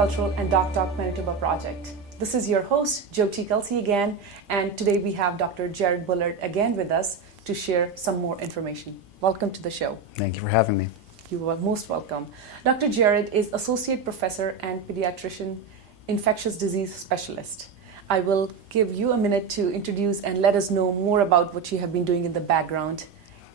Multicultural and Doc Talk Manitoba project. This is your host, Jyoti Kelsey again, and today we have Dr. Jared Bullard again with us to share some more information. Welcome to the show. Thank you for having me. You are most welcome. Dr. Jared is Associate Professor and Pediatrician, Infectious Disease Specialist. I will give you a minute to introduce and let us know more about what you have been doing in the background.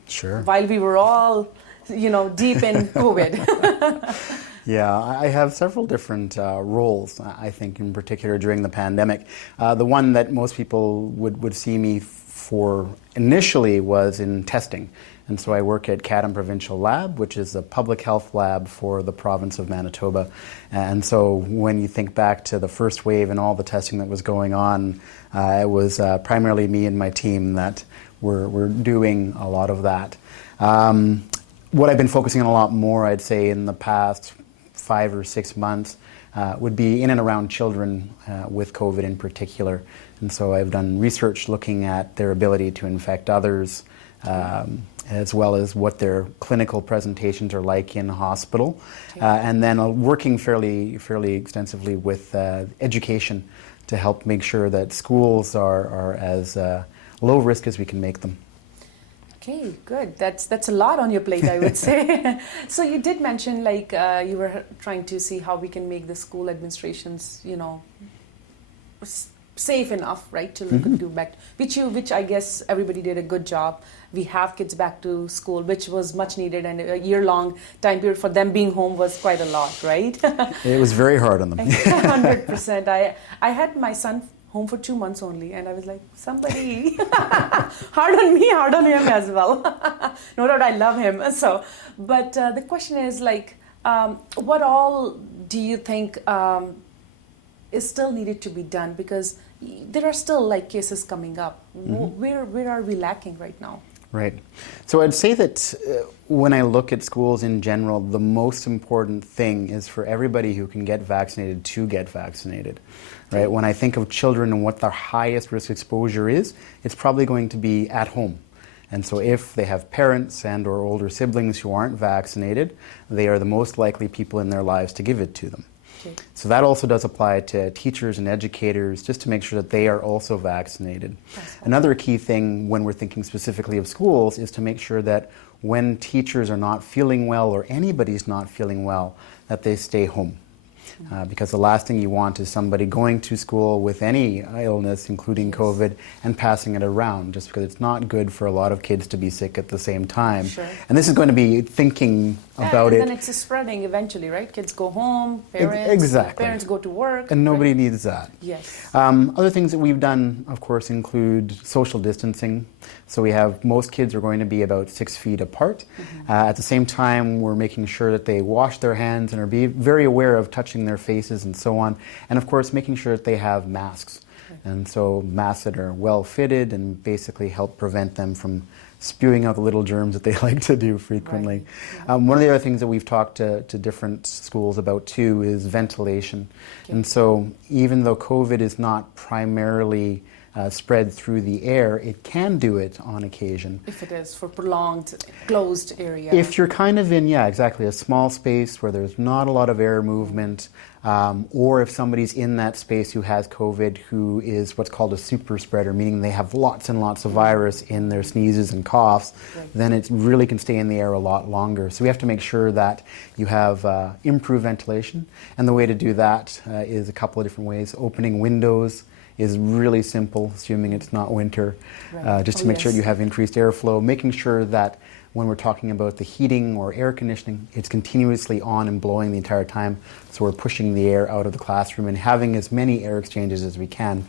Sure. While we were all, deep in COVID. Yeah, I have several different roles, I think, in particular during the pandemic. The one that most people would see me for initially was in testing. And so I work at CADM Provincial Lab, which is a public health lab for the province of Manitoba. And so when you think back to the first wave and all the testing that was going on, it was primarily me and my team that were doing a lot of that. What I've been focusing on a lot more, I'd say, in the past 5 or 6 months would be in and around children with COVID in particular. And so I've done research looking at their ability to infect others, as well as what their clinical presentations are like in hospital, and then working fairly extensively with education to help make sure that schools are as low risk as we can make them. Okay, good. That's a lot on your plate, I would say. So you did mention you were trying to see how we can make the school administrations, safe enough, right, to do back, which I guess everybody did a good job. We have kids back to school, which was much needed, and a year-long time period for them being home was quite a lot, right? It was very hard on them. 100%. I had my son home for 2 months only, and I was like, somebody hard on me, hard on him as well. No doubt, I love him. So, but the question is what all do you think is still needed to be done, because there are still cases coming up. Where are we lacking right now? Right. So I'd say that when I look at schools in general, the most important thing is for everybody who can get vaccinated to get vaccinated. Right? When I think of children and what their highest risk exposure is, it's probably going to be at home. And so if they have parents and or older siblings who aren't vaccinated, they are the most likely people in their lives to give it to them. So that also does apply to teachers and educators, just to make sure that they are also vaccinated. Another key thing when we're thinking specifically of schools is to make sure that when teachers are not feeling well or anybody's not feeling well, that they stay home. Because the last thing you want is somebody going to school with any illness, including COVID, and passing it around, just because it's not good for a lot of kids to be sick at the same time. Sure. And this is going to be thinking about it. And then it's spreading eventually, right? Kids go home, parents go to work. And nobody needs that. Yes. Other things that we've done, of course, include social distancing. So we have, most kids are going to be about 6 feet apart. At the same time, we're making sure that they wash their hands and are very aware of touching their faces and so on. And of course, making sure that they have masks. And so masks that are well fitted and basically help prevent them from spewing out the little germs that they like to do frequently. Right. One of the other things that we've talked to different schools about too is ventilation. And so even though COVID is not primarily spread through the air, it can do it on occasion. If it is for prolonged, closed area. If you're kind of in, exactly, a small space where there's not a lot of air movement, or if somebody's in that space who has COVID, who is what's called a super spreader, meaning they have lots and lots of virus in their sneezes and coughs, then it really can stay in the air a lot longer. So we have to make sure that you have improved ventilation. And the way to do that is a couple of different ways. Opening windows is really simple, assuming it's not winter, just to make sure you have increased airflow, making sure that when we're talking about the heating or air conditioning, it's continuously on and blowing the entire time, so we're pushing the air out of the classroom and having as many air exchanges as we can.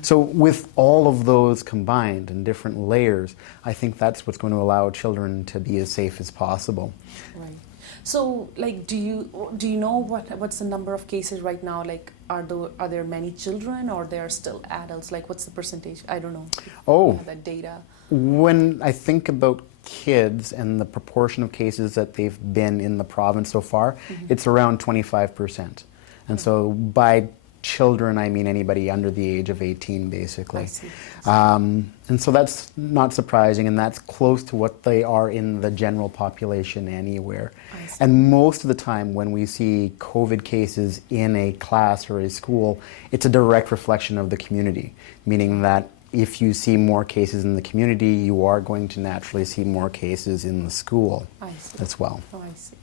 So with all of those combined in different layers, I think that's what's going to allow children to be as safe as possible. Right. So, do you know what's the number of cases right now? Are there many children, or there are still adults? What's the percentage? I don't know. Oh, have that data. When I think about kids and the proportion of cases that they've been in the province so far, it's around 25%. And so by children, I mean anybody under the age of 18, basically. I see. And so that's not surprising, and that's close to what they are in the general population anywhere. I see. And most of the time when we see COVID cases in a class or a school, it's a direct reflection of the community, meaning that if you see more cases in the community, you are going to naturally see more cases in the school I see. as well. Oh, I see.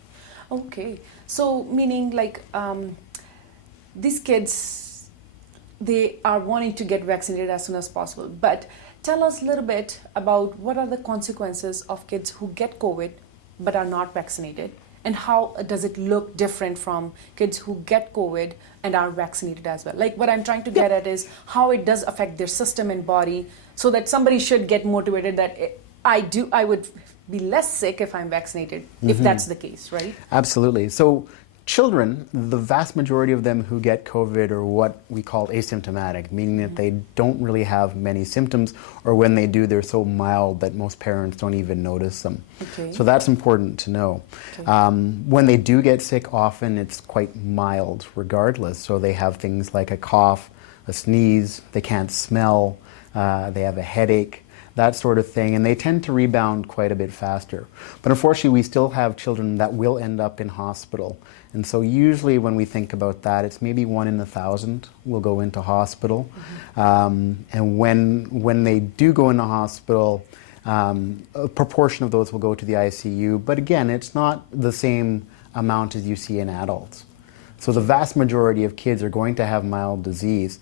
Okay. So, meaning like these kids, they are wanting to get vaccinated as soon as possible. But tell us a little bit about what are the consequences of kids who get COVID but are not vaccinated, and how does it look different from kids who get COVID and are vaccinated as well? Like what I'm trying to get at is how it does affect their system and body, so that somebody should get motivated that I would be less sick if I'm vaccinated, if that's the case, right? Absolutely. So children, the vast majority of them who get COVID are what we call asymptomatic, meaning that they don't really have many symptoms, or when they do, they're so mild that most parents don't even notice them. Okay. So that's important to know. Okay. When they do get sick, often it's quite mild regardless. So they have things like a cough, a sneeze, they can't smell, they have a headache, that sort of thing, and they tend to rebound quite a bit faster. But unfortunately, we still have children that will end up in hospital. And so usually when we think about that, it's maybe 1 in 1,000 will go into hospital. And when they do go into hospital, a proportion of those will go to the ICU. But again, it's not the same amount as you see in adults. So the vast majority of kids are going to have mild disease.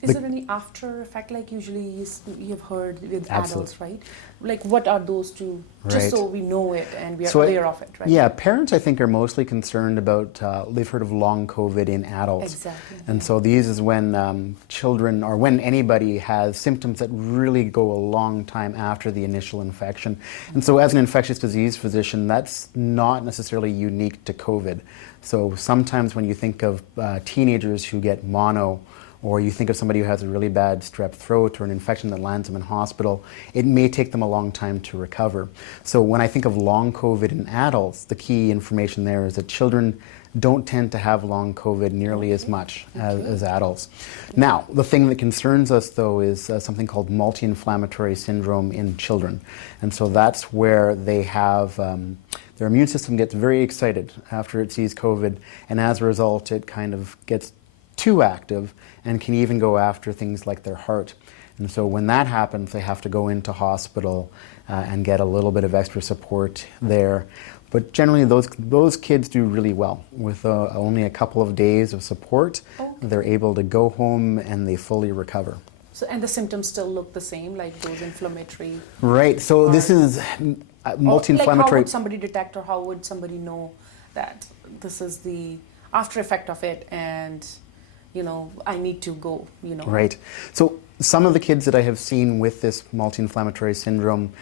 Is there any after effect, like usually you've heard with Absolutely. adults, right? Like what are those two, just Right. so we know it and we are So aware of it, right? Yeah, parents I think are mostly concerned about, they've heard of long COVID in adults. Exactly. And so these is when children, or when anybody has symptoms that really go a long time after the initial infection. And so as an infectious disease physician, that's not necessarily unique to COVID. So sometimes when you think of teenagers who get mono, or you think of somebody who has a really bad strep throat or an infection that lands them in hospital, it may take them a long time to recover. So when I think of long COVID in adults, the key information there is that children don't tend to have long COVID nearly as much as adults. Now, the thing that concerns us though is something called multi-inflammatory syndrome in children. And so that's where they have, their immune system gets very excited after it sees COVID, and as a result it kind of gets too active and can even go after things like their heart. And so when that happens, they have to go into hospital and get a little bit of extra support there. But generally those kids do really well. With only a couple of days of support, they're able to go home and they fully recover. So, and the symptoms still look the same, like those inflammatory? Right, so this is multi-inflammatory. Like how would somebody detect, or how would somebody know that this is the after effect of it, and I need to go, Right. So some of the kids that I have seen with this multi-inflammatory syndrome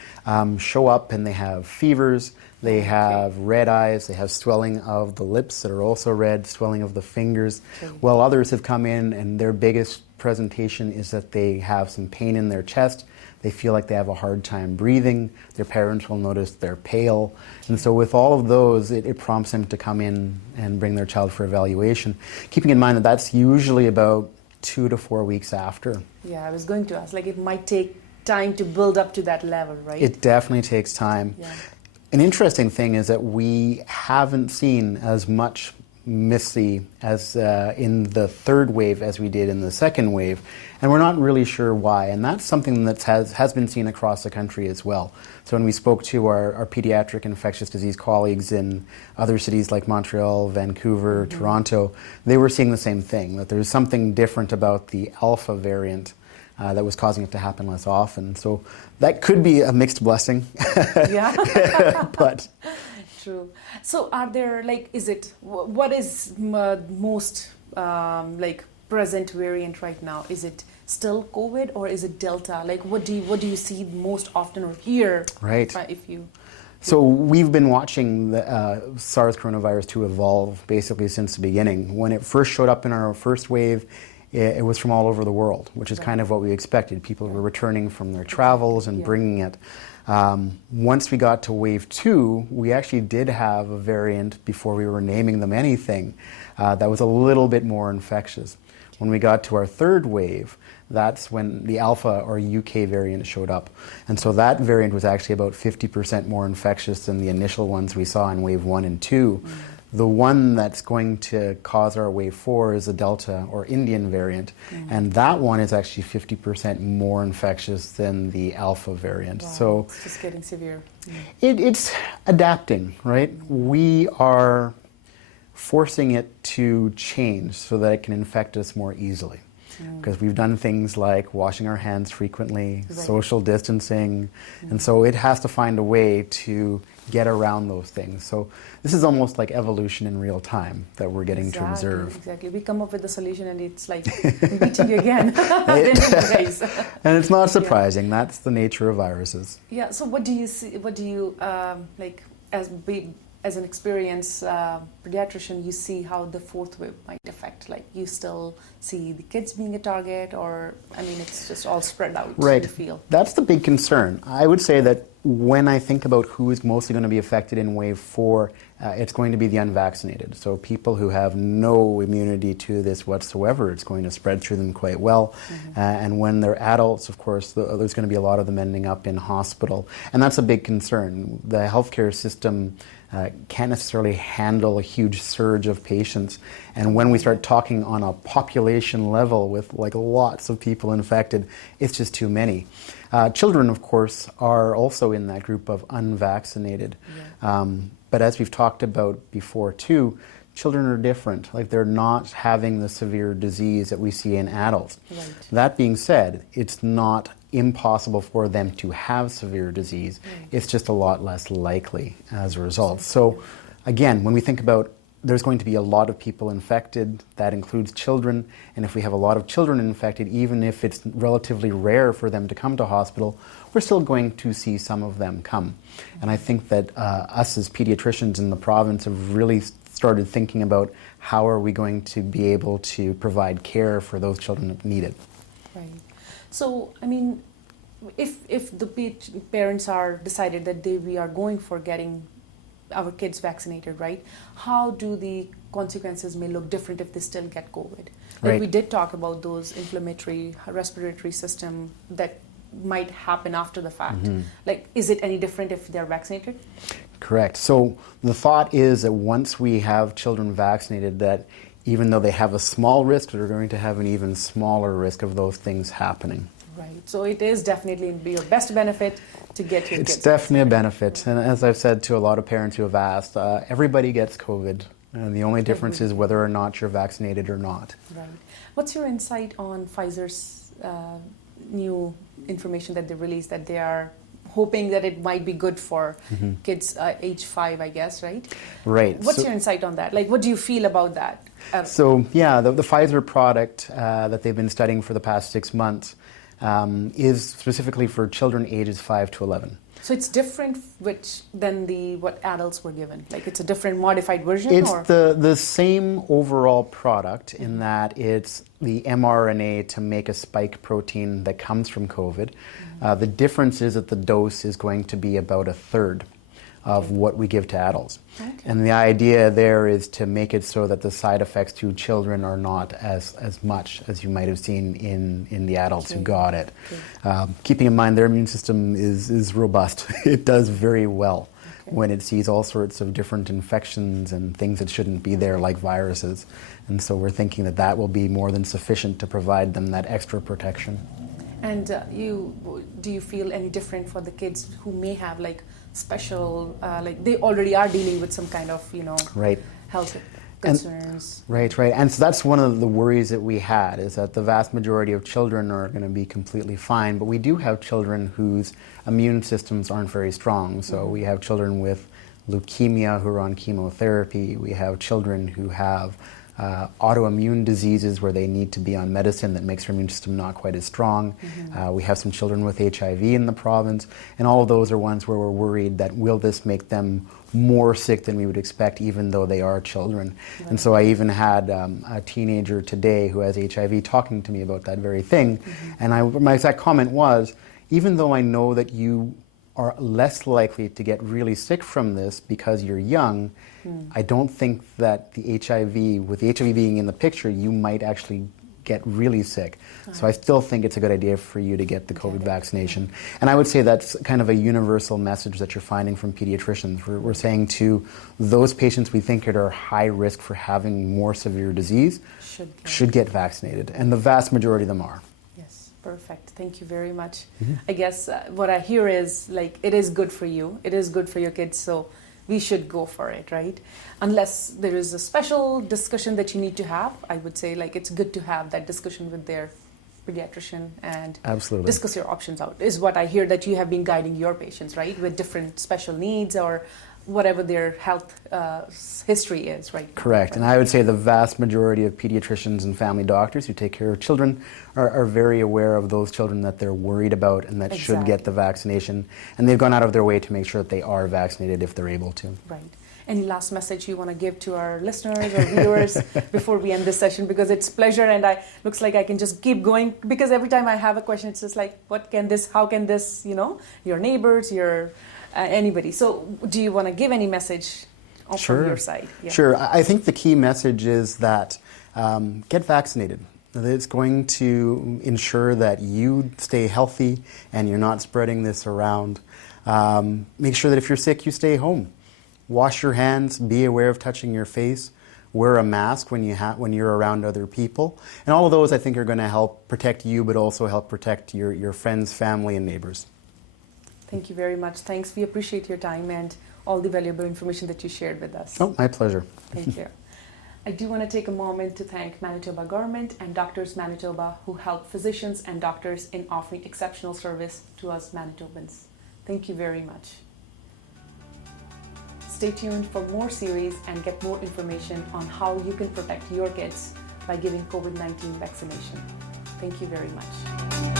show up and they have fevers, they have red eyes, they have swelling of the lips that are also red, swelling of the fingers, while others have come in and their biggest presentation is that they have some pain in their chest. They feel like they have a hard time breathing. Their parents will notice they're pale. And so with all of those, it prompts them to come in and bring their child for evaluation, keeping in mind that that's usually about 2 to 4 weeks after. Yeah, I was going to ask, like it might take time to build up to that level, right? It definitely takes time. Yeah. An interesting thing is that we haven't seen as much MIS-C as in the third wave as we did in the second wave, and we're not really sure why, and that's something that has been seen across the country as well. So when we spoke to our pediatric infectious disease colleagues in other cities like Montreal, Vancouver, Toronto, they were seeing the same thing, that there's something different about the alpha variant that was causing it to happen less often. So that could be a mixed blessing. Yeah. But True. So are there, what is most present variant right now? Is it still COVID or is it Delta? Like what do you see most often or hear? Right. If you... So we've been watching the SARS coronavirus to evolve basically since the beginning. When it first showed up in our first wave, it was from all over the world, which is kind of what we expected. People were returning from their travels and bringing it. Once we got to wave 2, we actually did have a variant, before we were naming them anything, that was a little bit more infectious. When we got to our 3rd wave, that's when the Alpha or UK variant showed up. And so that variant was actually about 50% more infectious than the initial ones we saw in wave 1 and 2. The one that's going to cause our wave 4 is the Delta or Indian variant, and that one is actually 50% more infectious than the Alpha variant. Wow. So it's just getting severe. it's adapting, right? We are forcing it to change so that it can infect us more easily. Because we've done things like washing our hands frequently, social distancing, and so it has to find a way to get around those things. So this is almost like evolution in real time that we're getting to observe. Exactly. We come up with a solution and it's like beating you again. And it's not surprising. That's the nature of viruses. Yeah. So what do you see? What do you like as an experienced pediatrician? You see how the 4th wave might affect. Like you still see the kids being a target, or I mean, it's just all spread out. Right. You feel that's the big concern. I would say that when I think about who is mostly going to be affected in wave 4, it's going to be the unvaccinated. So people who have no immunity to this whatsoever, it's going to spread through them quite well. And when they're adults, of course, there's going to be a lot of them ending up in hospital. And that's a big concern. The healthcare system can't necessarily handle a huge surge of patients. And when we start talking on a population level with like lots of people infected, it's just too many. Children, of course, are also in that group of unvaccinated. But as we've talked about before too, children are different. Like they're not having the severe disease that we see in adults. Right. That being said, it's not impossible for them to have severe disease. It's just a lot less likely as a result. So again, when we think about there's going to be a lot of people infected, that includes children, and if we have a lot of children infected, even if it's relatively rare for them to come to hospital, we're still going to see some of them come. And I think that us as pediatricians in the province have really started thinking about how are we going to be able to provide care for those children that need it. Right. So, I mean, if the parents are decided that we are going for getting our kids vaccinated, right? How do the consequences may look different if they still get COVID? Like we did talk about those inflammatory respiratory system that might happen after the fact. Like, is it any different if they're vaccinated? Correct. So the thought is that once we have children vaccinated, that even though they have a small risk, they're going to have an even smaller risk of those things happening. Right. So it is definitely your best benefit to get your kids. It's definitely a benefit. And as I've said to a lot of parents who have asked, everybody gets COVID. And the only difference is whether or not you're vaccinated or not. Right. What's your insight on Pfizer's new information that they released, that they are hoping that it might be good for kids age 5, I guess, right? Right. What's your insight on that? Like, what do you feel about that? So, yeah, the Pfizer product that they've been studying for the past 6 months is specifically for children ages 5 to 11. So it's different than what adults were given? Like it's a different modified version? It's the same overall product in that it's the mRNA to make a spike protein that comes from COVID. The difference is that the dose is going to be about a third of what we give to adults. Okay. And the idea there is to make it so that the side effects to children are not as much as you might have seen in the adults who got it. Keeping in mind their immune system is robust. It does very well when it sees all sorts of different infections and things that shouldn't be there, like viruses. And so we're thinking that that will be more than sufficient to provide them that extra protection. And do you feel any different for the kids who may have like special, like they already are dealing with some kind of, health concerns? Right. And so that's one of the worries that we had, is that the vast majority of children are going to be completely fine, but we do have children whose immune systems aren't very strong. So we have children with leukemia who are on chemotherapy. We have children who have autoimmune diseases where they need to be on medicine that makes their immune system not quite as strong. We have some children with HIV in the province, and all of those are ones where we're worried that will this make them more sick than we would expect, even though they are children. Right. And so I even had a teenager today who has HIV talking to me about that very thing. And my exact comment was, even though I know that you are less likely to get really sick from this because you're young, I don't think that the HIV, with the HIV being in the picture, you might actually get really sick. So I still think it's a good idea for you to get the COVID vaccination. And I would say that's kind of a universal message that you're finding from pediatricians. We're saying to those patients we think are high risk for having more severe disease should get vaccinated. And the vast majority of them are. Yes, perfect. Thank you very much. I guess what I hear is, like, it is good for you. It is good for your kids. So we should go for it, right? Unless there is a special discussion that you need to have, I would say, like, it's good to have that discussion with their pediatrician and discuss your options out, is what I hear that you have been guiding your patients, right? With different special needs or whatever their health history is, right? Correct. And I would say the vast majority of pediatricians and family doctors who take care of children are very aware of those children that they're worried about and that should get the vaccination. And they've gone out of their way to make sure that they are vaccinated if they're able to. Right. Any last message you want to give to our listeners or viewers before we end this session? Because it's pleasure, and looks like I can just keep going, because every time I have a question, it's just like, how can this, your neighbors, anybody. So do you want to give any message from your side? Yeah. Sure. I think the key message is that get vaccinated. It's going to ensure that you stay healthy and you're not spreading this around. Make sure that if you're sick, you stay home. Wash your hands, be aware of touching your face, wear a mask when you're around other people. And all of those, I think, are going to help protect you, but also help protect your friends, family, and neighbors. Thank you very much. Thanks. We appreciate your time and all the valuable information that you shared with us. Oh, my pleasure. Thank you. I do want to take a moment to thank Manitoba government and Doctors Manitoba, who help physicians and doctors in offering exceptional service to us Manitobans. Thank you very much. Stay tuned for more series and get more information on how you can protect your kids by giving COVID-19 vaccination. Thank you very much.